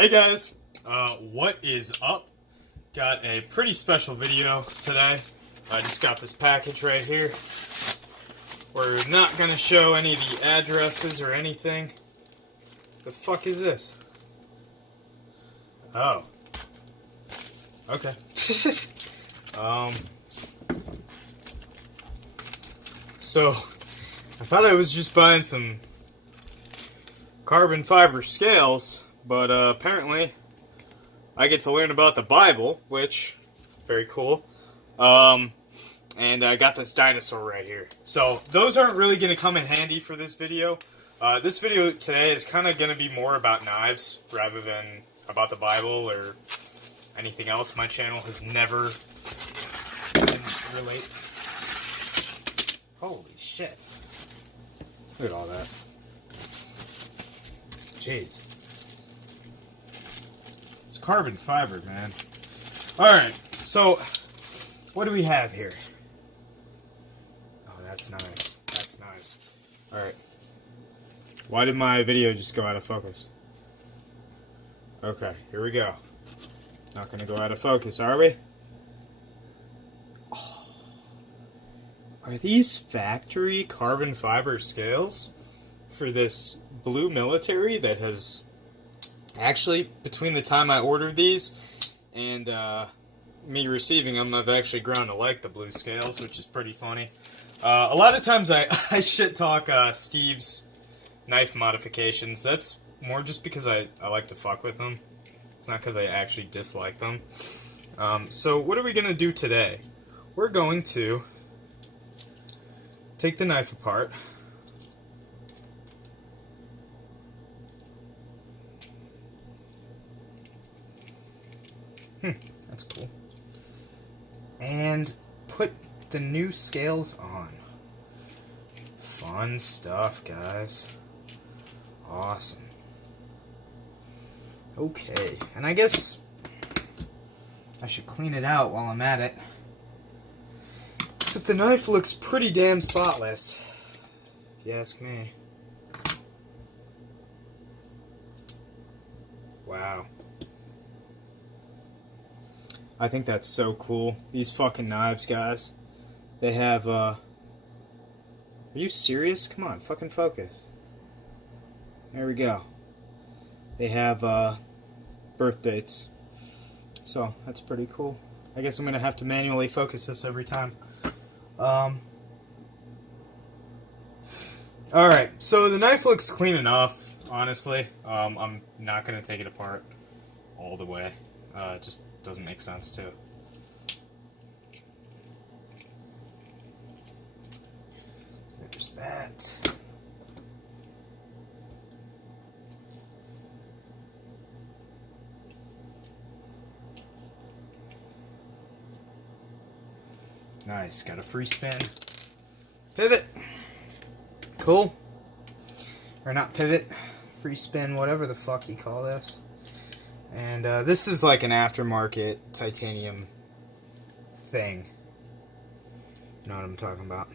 Hey guys, what is up? Got a pretty special video today. I just got this package right here. We're not gonna show any of the addresses or anything. The fuck is this? Oh. Okay. So, I thought I was just buying some carbon fiber scales, but apparently I get to learn about the Bible, which, very cool. And I got this dinosaur right here. So those aren't really going to come in handy for this video. This video today is kind of going to be more about knives rather than about the Bible or anything else. My channel has never been relate. Holy shit. Look at all that. Jeez. It's carbon fiber, man. Alright, so what do we have here? Oh, that's nice. That's nice. Alright. Why did my video just go out of focus? Okay, here we go. Not gonna go out of focus, are we? Oh. Are these factory carbon fiber scales for this blue military that has actually, between the time I ordered these and me receiving them, I've actually grown to like the blue scales, which is pretty funny. A lot of times I shit talk Steve's knife modifications. That's more just because I like to fuck with them. It's not because I actually dislike them. So what are we going to do today? We're going to take the knife apart. That's cool. And put the new scales on. Fun stuff, guys. Awesome. Okay, and I guess I should clean it out while I'm at it. Except the knife looks pretty damn spotless, if you ask me. Wow. I think that's so cool. These fucking knives, guys. They have, Are you serious? Come on, fucking focus. There we go. They have, birth dates. So, that's pretty cool. I guess I'm gonna have to manually focus this every time. Alright, so the knife looks clean enough, honestly. I'm not gonna take it apart all the way. It just doesn't make sense to. So there's that. Nice, got a free spin. Pivot. Cool. Or not pivot, free spin, whatever the fuck you call this. And this is like an aftermarket titanium thing. You know what I'm talking about?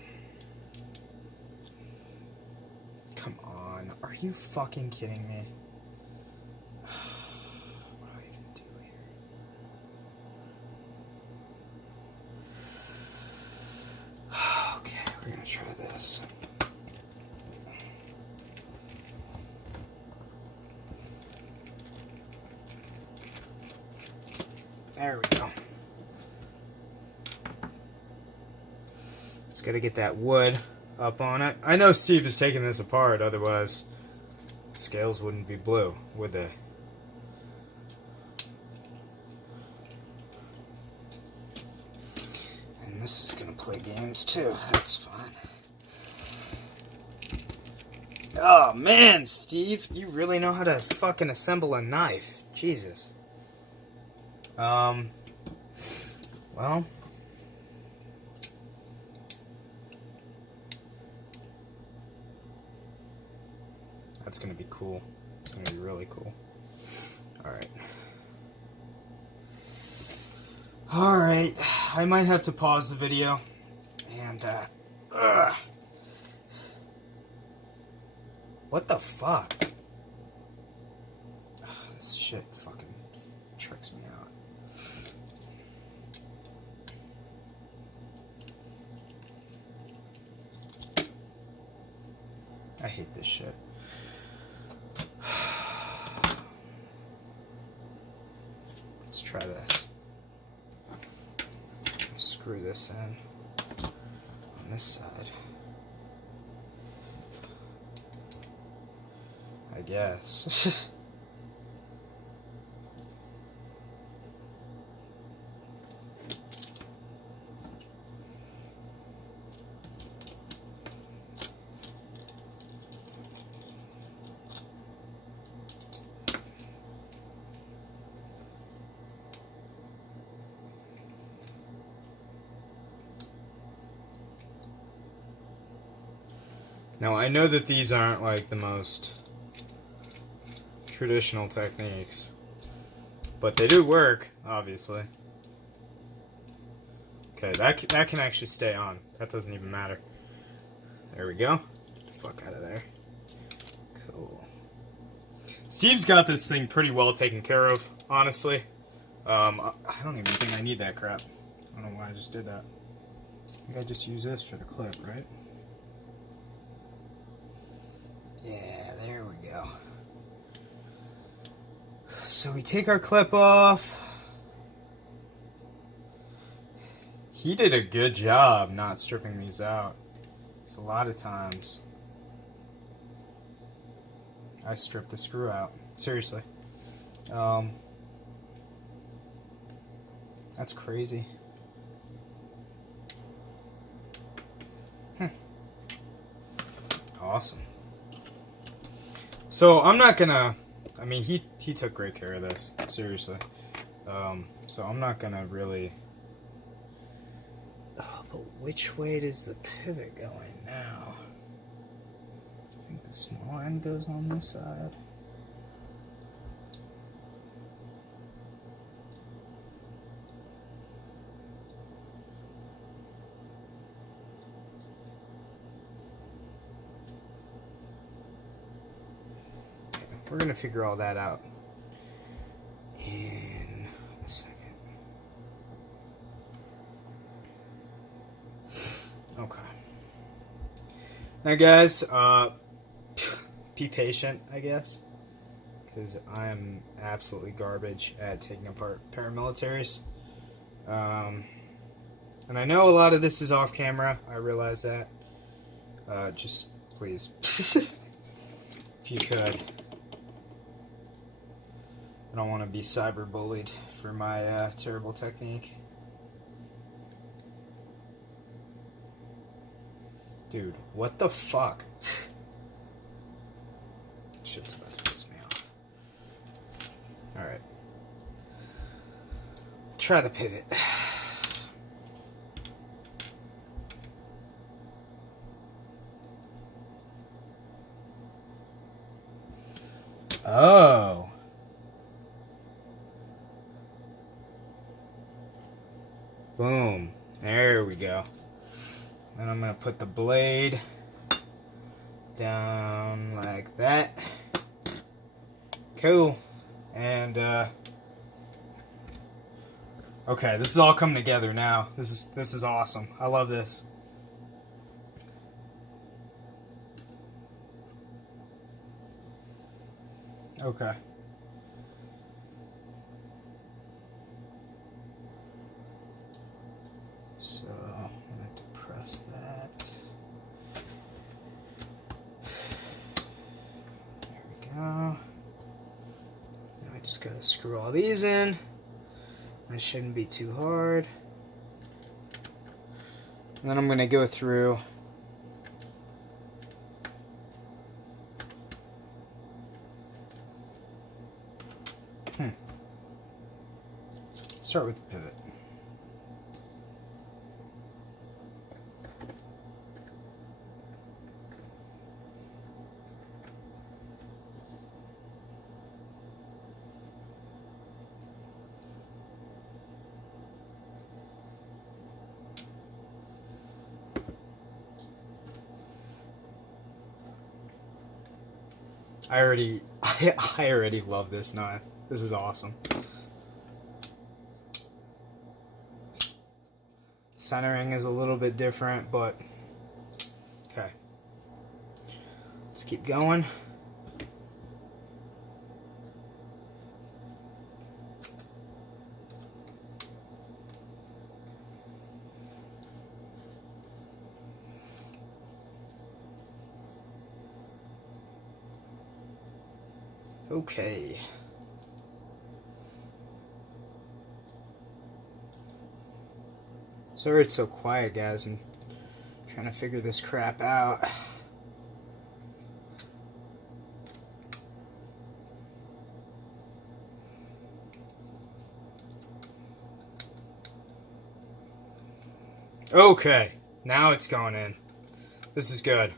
Come on, are you fucking kidding me? What do I even do here? Okay, we're gonna try this. There we go. Just gotta get that wood up on it. I know Steve is taking this apart, otherwise the scales wouldn't be blue, would they? And this is gonna play games too, that's fine. Oh man, Steve, you really know how to fucking assemble a knife. Jesus. Well, that's gonna be cool. It's gonna be really cool. Alright. Alright, I might have to pause the video and, what the fuck? This shit fucking tricks me out. I hate this shit. Let's try this. Screw this in on this side. I guess. Now, I know that these aren't like the most traditional techniques, but they do work, obviously. Okay, that can actually stay on. That doesn't even matter. There we go. Get the fuck out of there. Cool. Steve's got this thing pretty well taken care of, honestly. I don't even think I need that crap. I don't know why I just did that. I think I just use this for the clip, right? Yeah, there we go. So we take our clip off. He did a good job not stripping these out. Because a lot of times I strip the screw out. Seriously. That's crazy. Awesome. So I'm not gonna, I mean, he took great care of this, seriously. So I'm not gonna really, but which way does the pivot going now? I think the small end goes on this side. We're going to figure all that out in a second. Okay. Now, guys, be patient, I guess, because I am absolutely garbage at taking apart paramilitaries. And I know a lot of this is off camera. I realize that. Just please, if you could. I don't want to be cyberbullied for my terrible technique. Dude, what the fuck? Shit's about to piss me off. Alright. Try the pivot. Oh. Boom. There we go. And I'm going to put the blade down like that. Cool. And, okay, this is all coming together now. This is awesome. I love this. Okay. So, I'm going to depress that. There we go. Now I just got to screw all these in. That shouldn't be too hard. And then I'm going to go through start with the pivot. I already love this knife. This is awesome. Centering is a little bit different, but okay. Let's keep going. Okay. Sorry it's so quiet, guys. I'm trying to figure this crap out. Okay, now it's going in. This is good.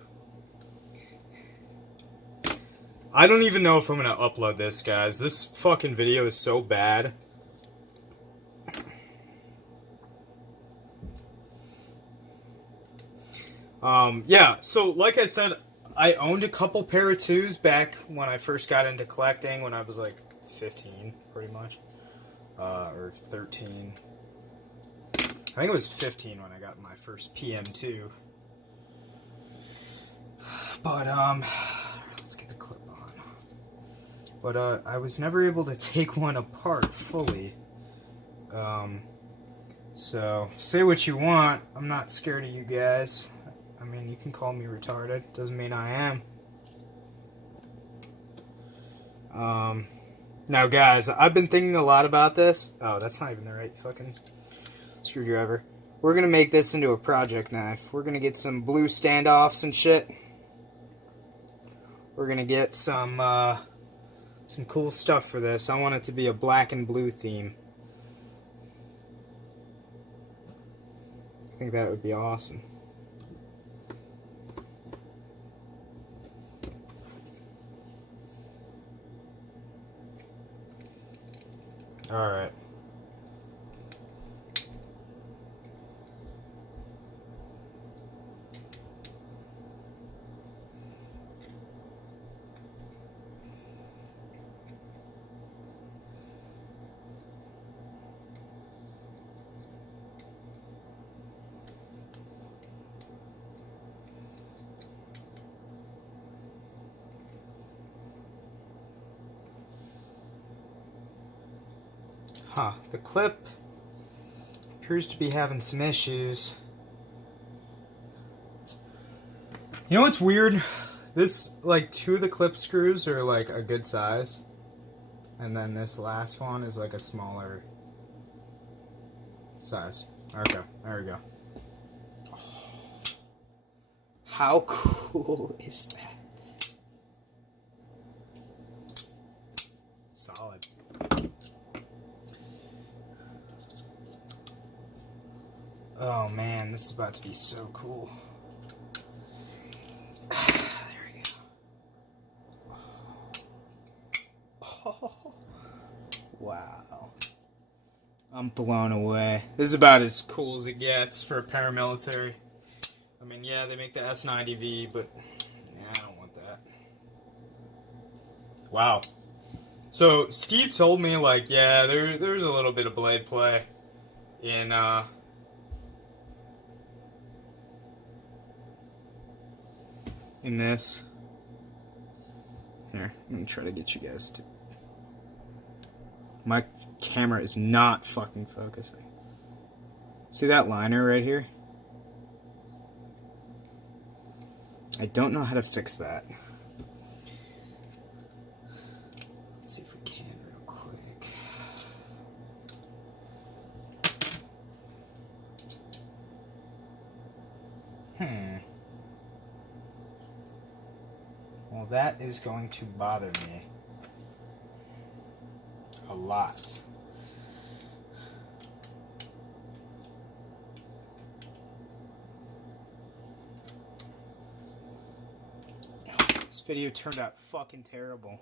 I don't even know if I'm gonna upload this, guys. This fucking video is so bad. Yeah, so like I said, I owned a couple pair of twos back when I first got into collecting, when I was like 15, pretty much. Or 13. I think it was 15 when I got my first PM2. But, let's get the clip on. But, I was never able to take one apart fully. So, say what you want. I'm not scared of you guys. I mean, you can call me retarded. Doesn't mean I am. Now, guys, I've been thinking a lot about this. Oh, that's not even the right fucking screwdriver. We're gonna make this into a project knife. We're gonna get some blue standoffs and shit. We're gonna get some cool stuff for this. I want it to be a black and blue theme. I think that would be awesome. Alright. Huh, the clip appears to be having some issues. You know what's weird? This, like, 2 of the clip screws are, like, a good size. And then this last one is, like, a smaller size. Okay, there we go. Oh, how cool is that? Solid. Oh man, this is about to be so cool. There we go. Oh. Wow. I'm blown away. This is about as cool as it gets for a paramilitary. I mean, yeah, they make the S90V, but yeah, I don't want that. Wow. So, Steve told me, like, yeah, there's a little bit of blade play in this. Here, let me try to get you guys to... My camera is not fucking focusing. See that liner right here? I don't know how to fix that. Let's see if we can real quick. Well, that is going to bother me a lot. This video turned out fucking terrible.